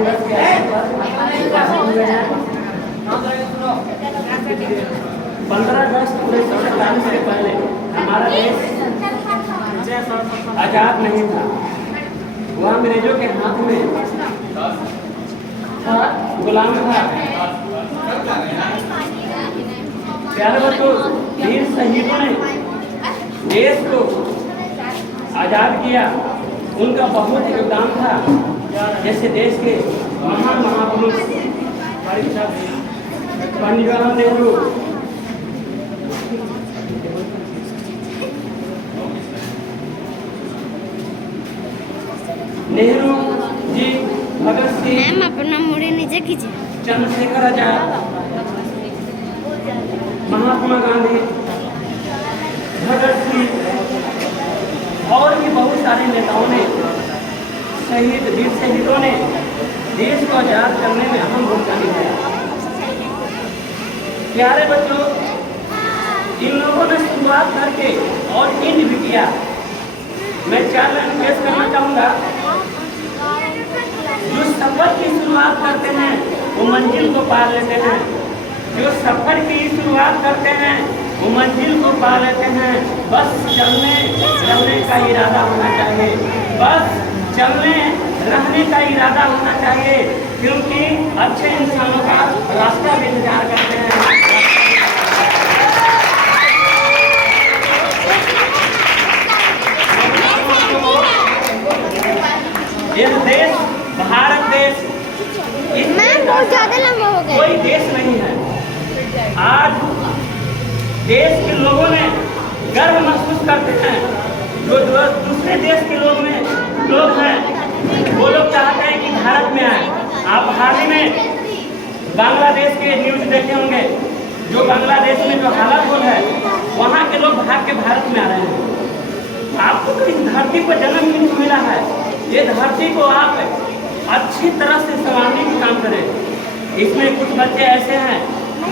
दिवस के अवसर पर 15 अगस्त 1947 से पहले हमारा देश आजाद नहीं था। वह अंग्रेजों के हाथ में गुलाम था। प्यारे बच्चों, वीर शहीदों ने देश को आजाद किया, उनका बहुत योगदान था। जैसे देश के महान महापुरुष पंडित जवाहरलाल नेहरू, नेहरू जी, भगत सिंह, मैम अपना मुड़ी नीचे कीजिए, चंद्रशेखर आजाद, महात्मा गांधी, भगत सिंह और भी बहुत सारे नेताओं ने वीर शहीदों ने देश को आजाद करने में अहम भूमिका निभाई। प्यारे बच्चों, इन लोगों ने शुरुआत करके और एंड भी किया। मैं 4 लाइन पेश करना चाहूँगा। जो सफर की शुरुआत करते हैं वो मंजिल को पा लेते हैं। जो सफर की शुरुआत करते हैं वो मंजिल को पा लेते हैं। बस चलने का इरादा होना चाहिए। बस चलने रहने का इरादा होना चाहिए, क्योंकि अच्छे इंसानों का रास्ता भी इंतजार करते हैं। यह देश, भारत देश, इसमें बहुत ज्यादा लंबा हो गया। कोई देश नहीं है। आज देश के लोगों ने गर्व महसूस करते हैं। जो दूसरे देश के लोग हैं, वो लोग चाहते हैं कि भारत में आए। आप हाल ही में बांग्लादेश के न्यूज देखे होंगे। जो बांग्लादेश में जो हालत हो है, वहाँ के लोग भाग के भारत में आ रहे हैं। आपको तो इस धरती पर जन्म मिला है। ये धरती को आप अच्छी तरह से संभालने का काम करें। इसमें कुछ बच्चे ऐसे हैं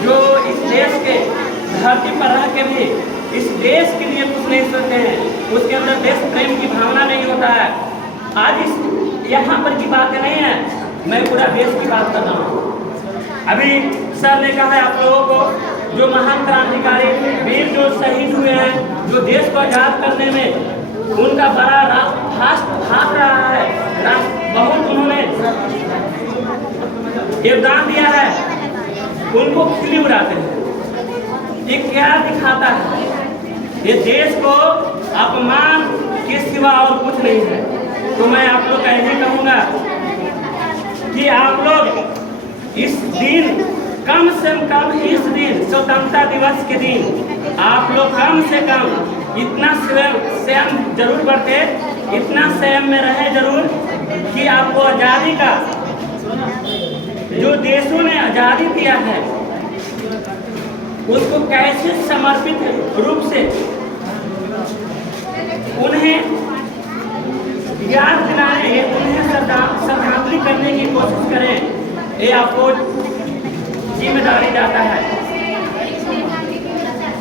जो इस देश के धरती पर रह के भी इस देश के लिए कुछ नहीं सोचते हैं। उसके अंदर देश प्रेम की भावना नहीं होता है। आज इस यहाँ पर की बातें नहीं है, मैं पूरा देश की बात कर रहा हूँ। अभी सर ने कहा है आप लोगों को, जो महान क्रांतिकारी वीर जो शहीद हुए हैं, जो देश को आजाद करने में उनका बड़ा हाथ रहा है, बहुत उन्होंने योगदान दिया है, उनको खिल्ली उड़ाते हैं। ये क्या दिखाता है? ये देश को अपमान के सिवा और कुछ नहीं है। तो मैं आप लोग का यही कहूँगा कि आप लोग इस दिन कम से कम, इस दिन स्वतंत्रता दिवस के दिन आप लोग कम से कम इतना संयम जरूर बरते, इतना संयम में रहे जरूर कि आपको आज़ादी का, जो देशों ने आज़ादी दिया है, उसको कैसे समर्पित रूप से उन्हें याद दिलाने, उन्हें श्रद्धांजलि करने की कोशिश करें। ये आपको जिम्मेदारी जाता है।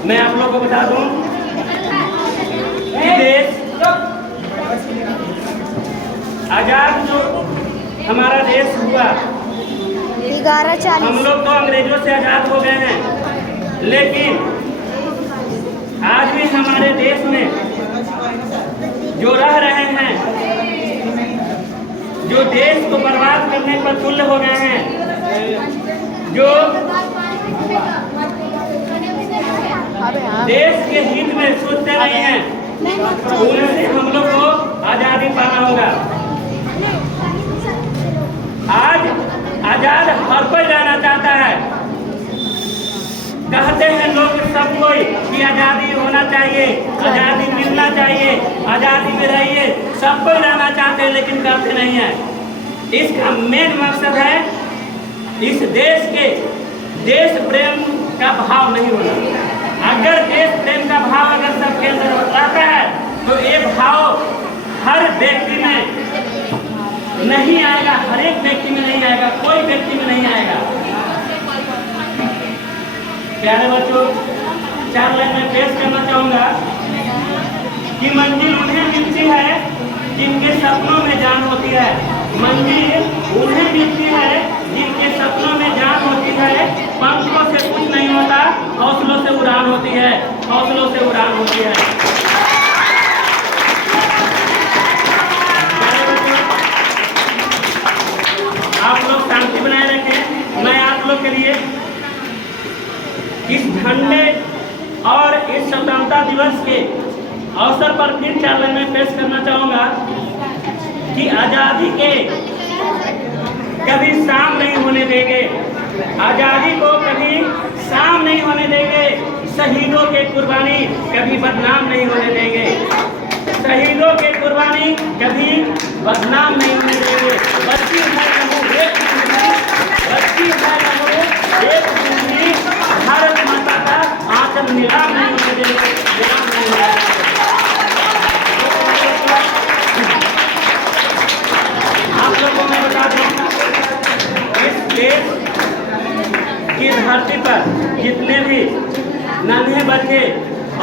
मैं आप लोगों को बता दूं कि देश आजाद जो हमारा देश हुआ, 11:40 हम लोग तो अंग्रेजों से आजाद हो गए हैं, लेकिन आज भी हमारे देश में जो रह रहे हैं, जो देश को बर्बाद करने पर तुल्य हो गए हैं, जो देश के हित में सोचते नहीं हैं, उनसे हम लोग को आजादी पाना होगा। आज आजाद हर कोई रहना चाहता है। कहते हैं लोग सब कोई कि आज़ादी होना चाहिए, आज़ादी मिलना चाहिए, आज़ादी में रहिए, सब कोई रहना चाहते हैं, लेकिन करते नहीं है। इसका मेन मकसद है इस देश के देश प्रेम का भाव नहीं होना। अगर देश प्रेम का भाव अगर सबके अंदर रहता है तो ये भाव हर व्यक्ति में नहीं आएगा, हर एक व्यक्ति में नहीं आएगा, कोई व्यक्ति में नहीं आएगा। प्यारे बच्चों, 4 लाइन में पेश करना चाहूँगा कि मंजिल उन्हें मिलती है जिनके सपनों में जान होती है। मंजिल उन्हें मिलती है जिनके सपनों में जान होती है, पंखों से कुछ नहीं होता, हौसलों से उड़ान होती है, हौसलों से उड़ान होती है। आप लोग शांति बनाए रखें। मैं आप लोग के लिए इस झंडे और इस स्वतंत्रता दिवस के अवसर पर 3-4 लाइन में पेश करना चाहूँगा कि आज़ादी के कभी शाम नहीं होने देंगे, आज़ादी को कभी शाम नहीं होने देंगे, शहीदों के कुर्बानी कभी बदनाम नहीं होने देंगे, शहीदों के कुर्बानी कभी बदनाम नहीं होने देंगे। बच्ची है लहू एक जिंदगी, बच्ची है लहू एक जिंदगी, भारत माता का आंचल नीलाम नहीं होने देंगे, नीलाम नहीं होने देंगे। आप लोगों को मैं बता दूं, इस देश की धरती पर जितने भी नन्हे बच्चे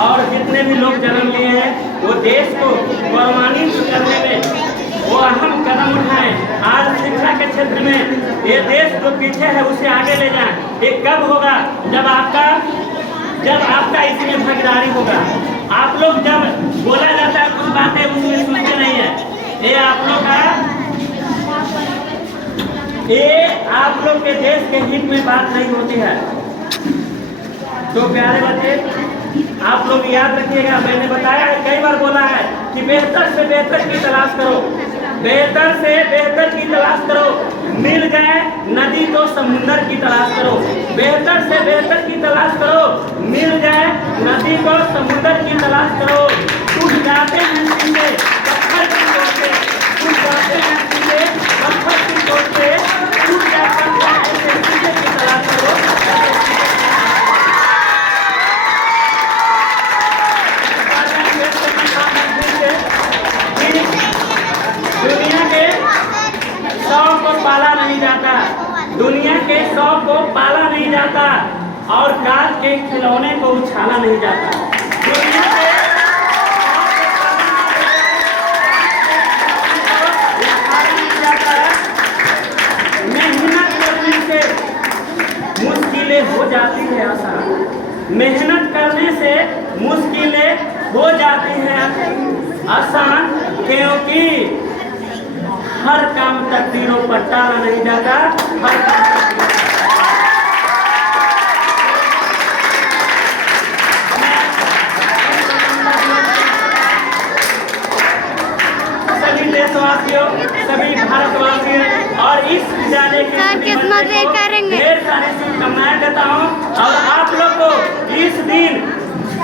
और जितने भी लोग जन्म लिए हैं, वो देश को गौरवान्वित करने में वो अहम कदम उठाएं। आज शिक्षा के क्षेत्र में ये देश जो पीछे है उसे आगे ले जाएं। ये कब होगा? जब आपका इसमें भागीदारी होगा। आप लोग जब बोला जाता है कुछ बातें उसमें सुनते नहीं है। ये आप लोग के देश के हित में बात नहीं होती है। तो प्यारे बच्चे, आप लोग याद रखिएगा, मैंने बताया है, कई बार बोला है कि बेहतर से बेहतर की तलाश करो, बेहतर से बेहतर की तलाश करो, मिल जाए नदी तो समुंदर की तलाश करो, बेहतर से बेहतर की तलाश करो, मिल जाए नदी को समुंदर की तलाश करो। टूट जाते हैं सीधे पत्थर की चोट से, टूट जाते हैं सीधे पत्थर की चोट से, टूट जाते हैं सीधे की तलाश करो। दुनिया के 100 को पाला नहीं जाता, दुनिया के 100 को पाला नहीं जाता, और काट के खिलौने को उछाला नहीं जाता। दुनिया के मेहनत करने से मुश्किलें हो जाती है आसान, मेहनत करने से मुश्किलें हो जाती हैं आसान, क्योंकि हर काम तकदीरों पर टाला नहीं जाता, हर काम सभी देशवासियों, सभी भारतवासियों और इस विद्यालय के ढेर सारी शुभकामनाएं देता हूँ। और आप लोग को इस दिन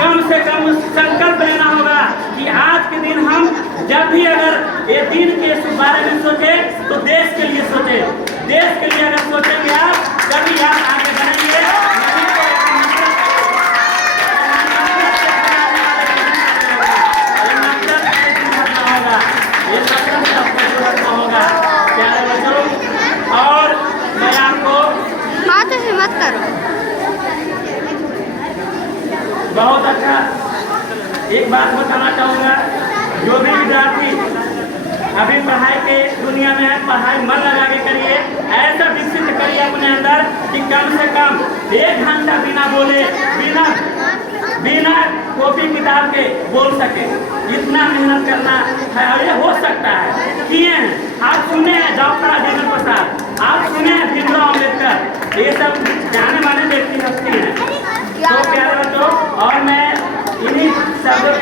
कम से कम संकल्प लेना होगा कि आज के दिन हम जब भी अगर ये दिन के बारे में सोचे तो देश के लिए सोचे, देश के लिए अगर सोचेंगे आप तभी आप आगे बढ़ेंगे। होगा प्यारे बच्चों, और मैं आपको हाथ से मत करो। बहुत अच्छा एक बात बताना चाहूँगा, जो भी विद्यार्थी अभी पढ़ाई के दुनिया में है, पढ़ाई मन लगा के करिए, ऐसा विकसित करिए अपने अंदर कि कम से कम 1 घंटा बिना बोले, बिना कॉपी किताब के बोल सके, इतना मेहनत करना है। और ये हो सकता है, किए हैं आप सुने हैं डॉक्टर राजेंद्र प्रसाद, आप सुने हैं भीमराव अम्बेडकर, ये सब जाने माने व्यक्ति हस्ती हैं। तो प्यारे बच्चों, और मैं इन्हीं शब्दों